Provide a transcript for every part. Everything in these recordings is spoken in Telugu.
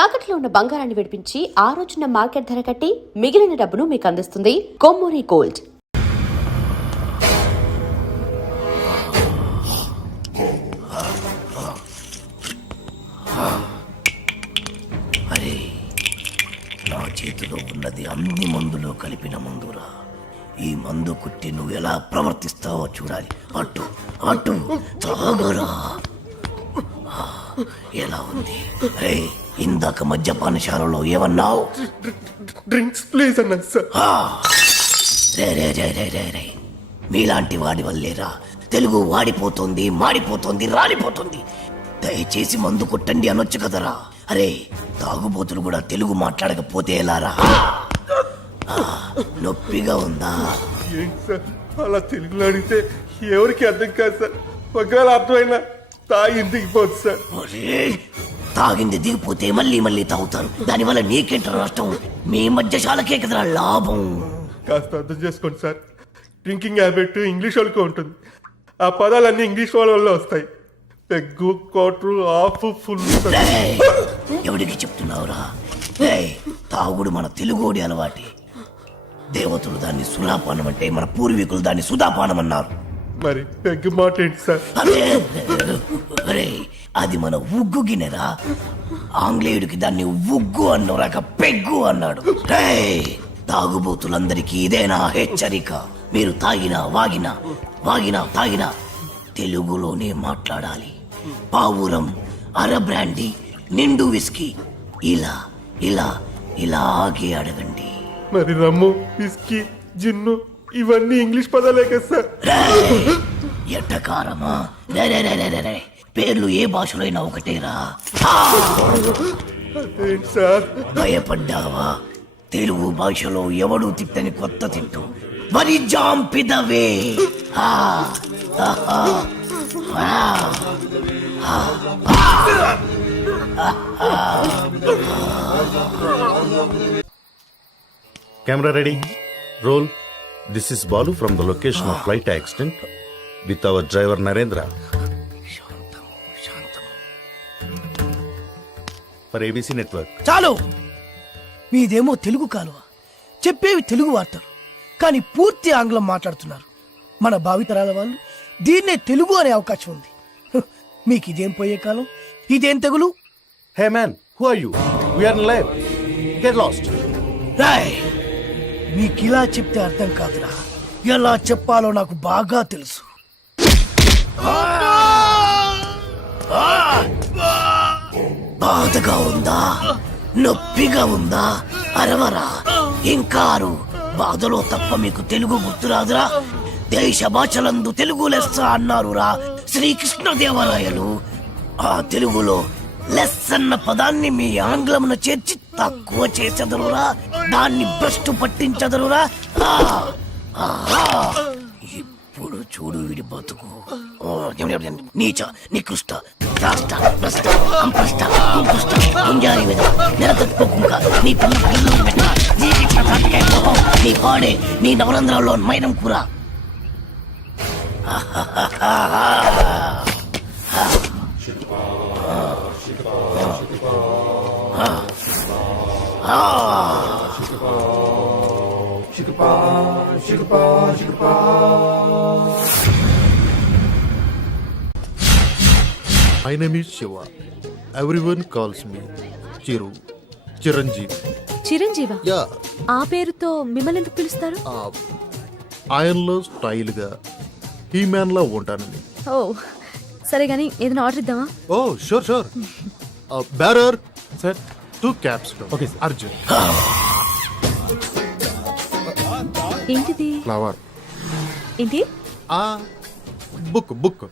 తాకట్లో ఉన్న బంగారాన్ని విడిపించి ఆ రోజున మార్కెట్ ధర కట్టి మిగిలిన డబ్బును మీకు అందిస్తుంది కొమ్మూరి గోల్డ్. అరే, నా చేతిలో ఉన్నది అన్ని మందులో కలిపిన మందురా. ఈ మందు కుట్టి నువ్వు ఎలా ప్రవర్తిస్తావో చూడాలి. అటు అటు తాగరా. ఎలా ఉంది? రే, ఇందాక మద్యపానశాలలో ఏమన్నావు? డ్రింక్స్ ప్లీజ్ అన్నాను సార్. రే రే రే రే రే రే, మీలాంటి వాడి వల్లేరా తెలుగు వాడిపోతుంది, మాడిపోతుంది, రాలిపోతుంది. దయచేసి మందు కొట్టండి అనొచ్చు కదరా. అరే, తాగుబోతులు కూడా తెలుగు మాట్లాడకపోతే ఎలారా? నొప్పిగా ఉందా? ఏంటి సార్ అలా తెలుగులో అడిగితే ఎవరికి అర్థం కాదు సార్. ఒకవేళ అర్థమైనా తాగింది దిగిపోదు సార్. తాగింది దిగిపోతే మళ్ళీ మళ్ళీ తాగుతారు. దానివల్ల నీకేంట నష్టం? మీ మధ్యశాలకే కదరా లాభం. కాస్త అర్థం చేసుకోండి సార్. డ్రింకింగ్ హ్యాబిట్ ఇంగ్లీష్ వాళ్ళకి ఉంటుంది. ఆ పదాలన్నీ ఇంగ్లీష్ వాళ్ళ వల్ల వస్తాయి. Peg, quarter, half, full. ఎవడికి చెప్తున్నావురా? తాగుడు మన తెలుగోడి అలవాటి. దేవతలు దాన్ని సురాపానం అంటే మన పూర్వీకులు దాన్ని సుధాపానం అన్నారు. మరి పెగ్గు మాట ఏంటి సార్? అరే, అది మన ఉగ్గు గిన్నెరా. ఆంగ్లేయుడికి దాన్ని ఉగ్గు అన్నోరాక పెగ్గు అన్నాడు. తాగుబోతులందరికీ ఇదేనా హెచ్చరిక? మీరు తాగినా వాగినా వాగినా తాగినా తెలుగులోనే మాట్లాడాలి. పావురం, అర బ్రాండీ, నిండు విస్కీ ఇలా ఇలా ఇలాగే అడగండి. మరి రమ్ము, విస్కీ, జిన్ను ఇవన్నీ ఇంగ్లీష్ పదాలే కదా సార్. ఎట్టకారమా? పేర్లు ఏ భాషలో అయినా ఒకటేరా. అదేంటి సార్? భయపడ్డావా? తెలుగు భాషలో ఎవడు తిట్టని కొత్త తిట్టు మరి జాంపిదవే. Camera ready. Roll. This is Balu from the location of flight accident with our driver Narendra. For ABC Network. చాలు, మీదేమో తెలుగు కాలువ, చెప్పేవి తెలుగు వార్తలు, కానీ పూర్తి ఆంగ్లం మాట్లాడుతున్నారు. మన భావితరాల వాళ్ళు దీన్నే తెలుగు అనే అవకాశం ఉంది. మీకు ఇదేం పోయే కాలం, ఇదేం తెగులు? Hey man, who are you? We are in live. Get lost. Roy, మీకు ఇలా చెప్తే అర్థం కాదురా. ఎలా చెప్పాలో నాకు బాగా తెలుసు. బాధగా ఉందా? నొప్పిగా ఉందా? అరవరా, ఇంకారు. బాధలో తప్ప మీకు తెలుగు గుర్తురాదురా? దేశ భాషలందు తెలుగు లెస్స అన్నారురా శ్రీకృష్ణదేవరాయలు. ఆ తెలుగులో లెస్ అన్న పదాన్ని మీ ఆంగ్లమున చేర్చి తక్కువ చేసెదరురా, దాన్ని భ్రష్టు పట్టించదరురా. ఇప్పుడు చూడు వీడి బతుకు. నీచ, నికృష్ట, రాష్ట్ర, భ్రష్ట, అంపృష్ట, కుంకృష్ట, గుంజారి విధ, నెలతొక్కుకుంక, నీ పిల్ల పిల్లలు పెట్ట, నీ పాడే, నీ నవరంధ్రాల్లో మైనం కూర. My name is Shiva. Everyone calls me Chiru. Chiranjeevi. చిరంజీవా? యా. ఆ పేరుతో మిమ్మల్ని ఎందుకు పిలుస్తారు? ఆయనలో స్టైల్గా ఈ మ్యాన్లా ఉంటానని. ఓ సరే గానీ ఏదైనా ఆర్డర్ ఇద్దామా? ఓ sure sure. Bearer sir, 2 cups. Okay Arjun. ఏంటిది? ఫ్లవర్. ఏంటి? Book book.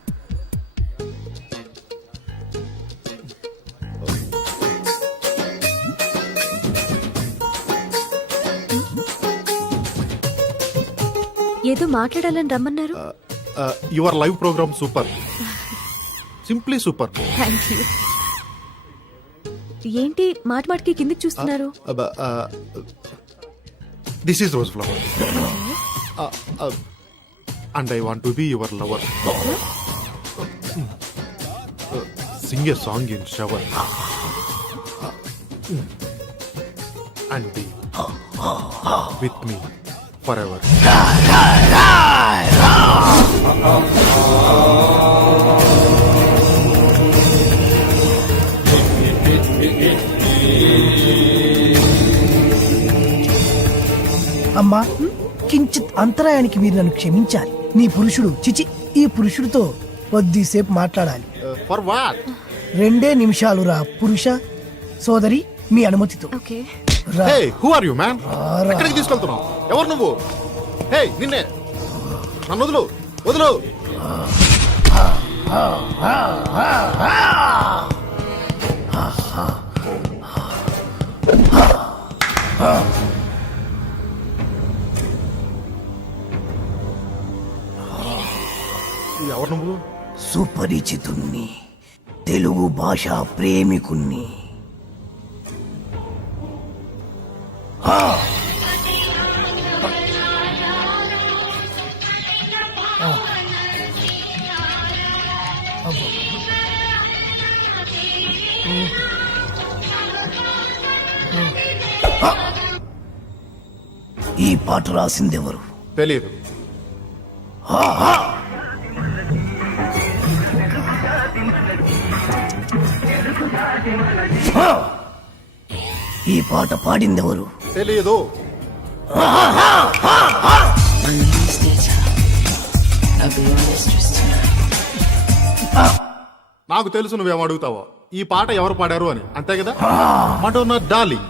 ఏదో మాట్లాడాలని రమ్మన్నారు. Your live program super, simply super. Thank you. ఏంటి మాట మాటకి కిందికి చూస్తున్నారు? This is rose flower and I want to be your lover. Sing a song in shower. and be with me forever. అమ్మా కించిత్ అంతరాయానికి మీరు నన్ను క్షమించాలి. నీ పురుషుడు చిచి ఈ పురుషుడితో కొద్దిసేపు మాట్లాడాలి. For what? 2 నిమిషాలు రా పురుష. సోదరి మీ అనుమతితో ఓకే. రా. Hey, who are you, man? ఎక్కడికి తీసుకెళ్తున్నావు? ఎవరు నువ్వు? హే, నిన్నే. నన్ను వదులు, వదులు. ఎవరు నువ్వు? సుపరిచితుణ్ణి, తెలుగు భాష ప్రేమికుణ్ణి. ఈ పాట రాసిందెవరు? తెలియదు. ఈ పాట పాడిందెవరు? తెలియదు. నాకు తెలుసు నువ్వేం అడుగుతావో. ఈ పాట ఎవరు పాడారు అని, అంతే కదా? Madonna darling.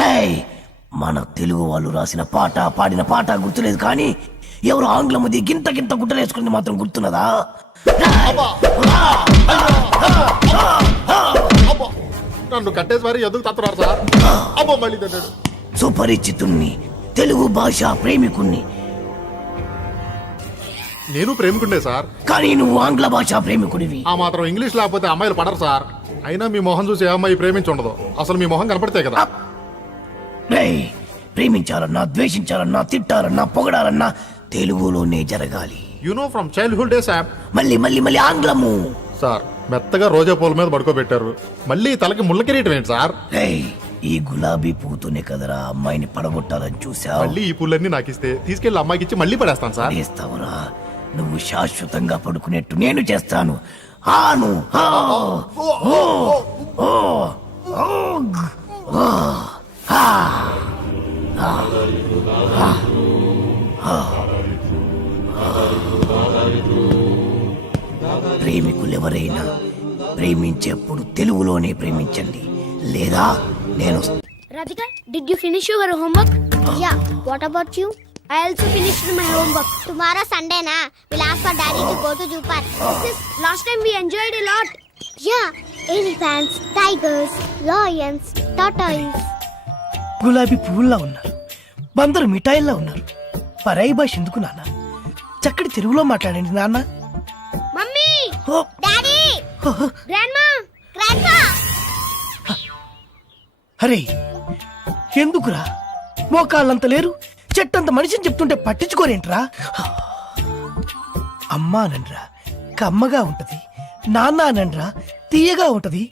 రేయ్, మన తెలుగు వాళ్ళు రాసిన పాట పాడిన పాట గుర్తులేదు కానీ ఎవరు ఆంగ్లమది గింత గింత గుట్టలేసుకుని మాత్రం గుర్తున్నదా? అబ్బా! నన్ను కట్టేసి మరి ఎందుకు తత్తున్నారు సార్? అబ్బో మళ్ళీ తన్నాడు. సుపరిచితుణ్ణి, తెలుగు భాష ప్రేమికుణ్ణి. నేను ప్రేమికుండే సార్. కానీ నువ్వు ఆంగ్ల భాష ప్రేమికుడివి. ఆ మాత్రం ఇంగ్లీష్ లేకపోతే అమ్మాయిలు పడరు సార్. అయినా మీ మొహం చూసి ఏ అమ్మాయి ప్రేమించి ఉండదు. అసలు మీ మొహం కనపడితే కదా. రేయ్, ప్రేమించాలన్నా ద్వేషించాలన్నా తిట్టాలన్నా పొగడాలన్నా తెలుగులోనే జరగాలి. You know from childhood days app. మళ్ళీ మళ్ళీ మళ్ళీ ఆంగ్లము. సార్, మెత్తగా రోజా పూల మీద పడుకోబెట్టారు, మళ్ళీ తలకి ముళ్ళ కిరీటం ఏంటి సార్? రేయ్, ఈ గులాబీ పువ్వుతోనే కదరా అమ్మాయిని పడగొట్టాలని చూసావు. మళ్ళీ ఈ పూలన్నీ నాకు ఇస్తే తీసుకెళ్లి అమ్మాయికి ఇచ్చి మళ్ళీ పడేస్తాను సార్. చేస్తావురా? నువ్వు శాశ్వతంగా పడుకునేట్టు నేను చేస్తాను. ఆను ఆ, ఓ, ఓ, ఓ, ఓగ్, ఓ, ఆ, ఆ, ఆ, ఆ. ప్రేమికులెవరైనా ప్రేమించేప్పుడు తెలుగులోనే ప్రేమించండి, లేదా నేను Radhika, did you finish your homework? Yeah. What about you? I also finished my homework. Tomorrow Sunday na, we'll ask for daddy to go to zoo park. Sis, last time we enjoyed a lot. Yeah. Elephants, tigers, lions, tortoise. గులాబీ పువ్వుల్లా ఉన్నారు, బందరు మిఠాయిల్లా ఉన్నారు. పరాయి భాష ఎందుకు నాన్న? చక్కటి తెలుగులో మాట్లాడండి నాన్న. Mummy! ఓ, Daddy! Grandma! Grandpa! అరే ఎందుకురా? మోకాళ్ళంత లేరు, చెట్టంత మనిషిని చెప్తుంటే పట్టించుకోరేంట్రా? అమ్మా అనండ్రా కమ్మగా ఉంటది, నాన్న అనండ్రా తీయగా ఉంటది,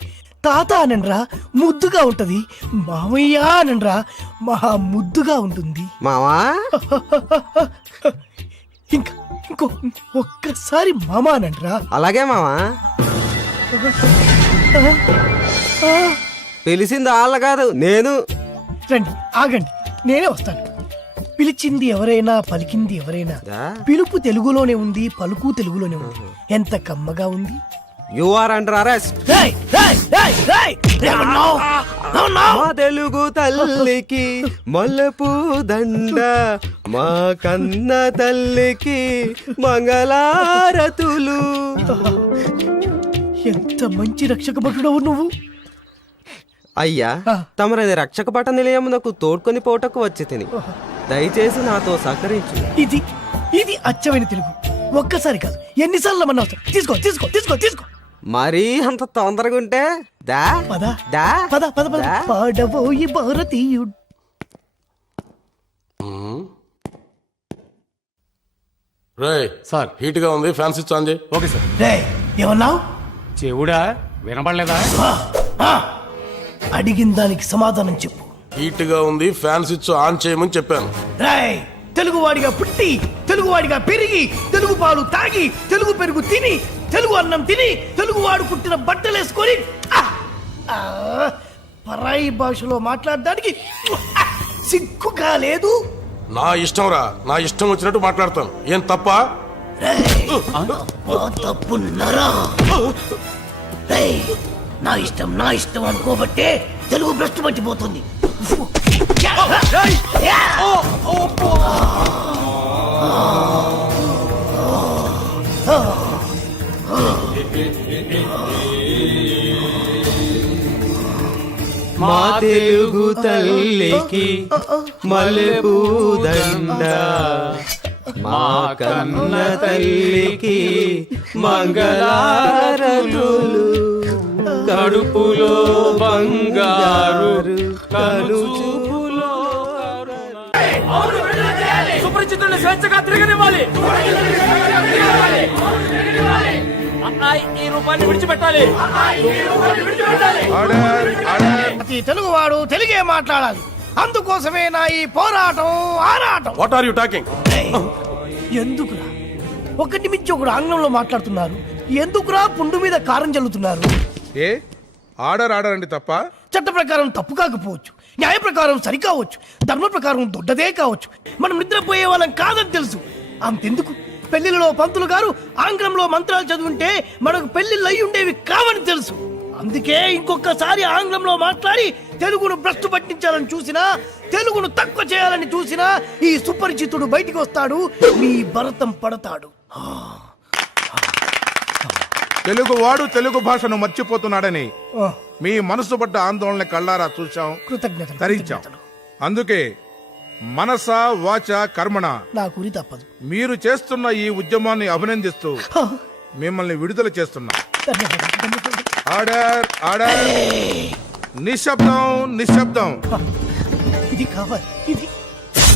తాత అనండ్రా ముద్దుగా ఉంటది, మామయ్య అనండ్రా మహా ముద్దుగా ఉంటుంది. మావా ఇంకా ఇంకో ఒక్కసారి మామ అనండ్రా. అలాగే మావా. పిలిచింది వాళ్ళ కాదు, నేను. రండి ఆగండి, నేనే వస్తాను. పిలిచింది ఎవరైనా పలికింది ఎవరైనా, పిలుపు తెలుగులోనే ఉంది, పలుకు తెలుగులోనే ఉంది. ఎంత కమ్మగా ఉంది. You are under arrest. రేయ్, రేయ్, రేయ్, రేయ్, ఏమన్నావ్? ఏమన్నావ్? మా తెలుగు తల్లికి మల్లెపూ దండ, మా కన్న తల్లికి మంగళారతులు. ఎంత మంచి రక్షక భటుడవు నువ్వు. అయ్యా, తమరది రక్షక పట నిలయమునకు తోడ్కొని పోటకు వచ్చి తిని దయచేసి నాతో సహకరించు. ఇది ఇది అచ్చమైన తెలుగు. ఒక్కసారి కాదు ఎన్నిసార్లు మన అవసరం. తీసుకో తీసుకో తీసుకో తీసుకో. మరీ అంత తొందరగా ఉంటే దా పద దా పద పద పద. దా. పాడబోయి భారతీయుడు. రే సార్, హీట్ గా ఉంది, ఫ్యాన్ స్విచ్ ఆన్ చేయి. Okay sir. రేయ్, ఏమన్నావ్? చెవుడా వినపడలేదా? అడిగిన దానికి సమాధానం చెప్పు. హీట్ గా ఉంది ఫ్యాన్ స్విచ్ ఆన్ చేయమని చెప్పాను. రాయ్, తెలుగువాడిగా పుట్టి, తెలుగువాడిగా పెరిగి, తెలుగు పాలు తాగి, తెలుగు పెరుగు తిని, తెలుగు అన్నం తిని, తెలుగువాడు పుట్టిన బట్టలేసుకొని పరాయి భాషలో మాట్లాడడానికి సిగ్గుగా లేదు. నా ఇష్టం రా, నా ఇష్టం వచ్చినట్టు మాట్లాడతాను. ఏం తప్ప? తప్పున్నారా? నా ఇష్టం అనుకోబట్టే తెలుగు భ్రష్టు పట్టిపోతుంది. మా తెలుగు తల్లికి మల్లెపూదండ, మా కన్న తల్లికి మంగళారతులు, కడుపులో బంగారు కలుచూపులో సుపరిచితుల్ని స్వేచ్ఛగా తిరగనివ్వాలి. ఈ రూపాన్ని విడిచిపెట్టాలి. ప్రతి తెలుగువాడు తెలుగే మాట్లాడాలి. అందుకోసమే నా ఈ పోరాటం ఆరాటం. What are you talking? ఎందుకురా ఒకటి మించి ఒకడు ఆంగ్లంలో మాట్లాడుతున్నారు? ఎందుకురా పుండు మీద కారం చల్లుతున్నారు? ఏ ఆర్డర్ అండి తప్ప? చట్ట ప్రకారం తప్పు కాకపోవచ్చు, న్యాయ ప్రకారం సరికావచ్చు, ధర్మ ప్రకారం దొడ్డదే కావచ్చు. మనం నిద్రపోయే వాళ్ళం కాదని తెలుసు. అంతెందుకు, పెళ్లిలో పంతులు గారు ఆంగ్లంలో మంత్రాలు చదువుంటే మనకు పెళ్లిళ్ళు అయి ఉండేవి కావని తెలుసు. అందుకే ఇంకొకసారి ఆంగ్లంలో మాట్లాడి తెలుగును భ్రష్టు పట్టించాలని చూసినా, తెలుగును తక్కువ చేయాలని చూసినా ఈ సుపరిచితుడు బయటికి వస్తాడు, మీ భరతం పడతాడు. తెలుగు వాడు తెలుగు భాషను మర్చిపోతున్నాడని ఆ, మీ మనసు పడ్డ ఆందోళన కళ్ళారా చూశాం, కృతజ్ఞతలు, తరించాం. కృతజ్ఞతలు. అందుకే మనస వాచ కర్మణ నా గురి తప్పదు. మీరు చేస్తున్న ఈ ఉద్యమాన్ని అభినందిస్తూ హా, మిమ్మల్ని విడుదల చేస్తున్నా. ధన్యవాదాలు, ధన్యవాదాలు. ఆర్డర్ నిశ్శబ్దం. ఇది కావాలి, ఇది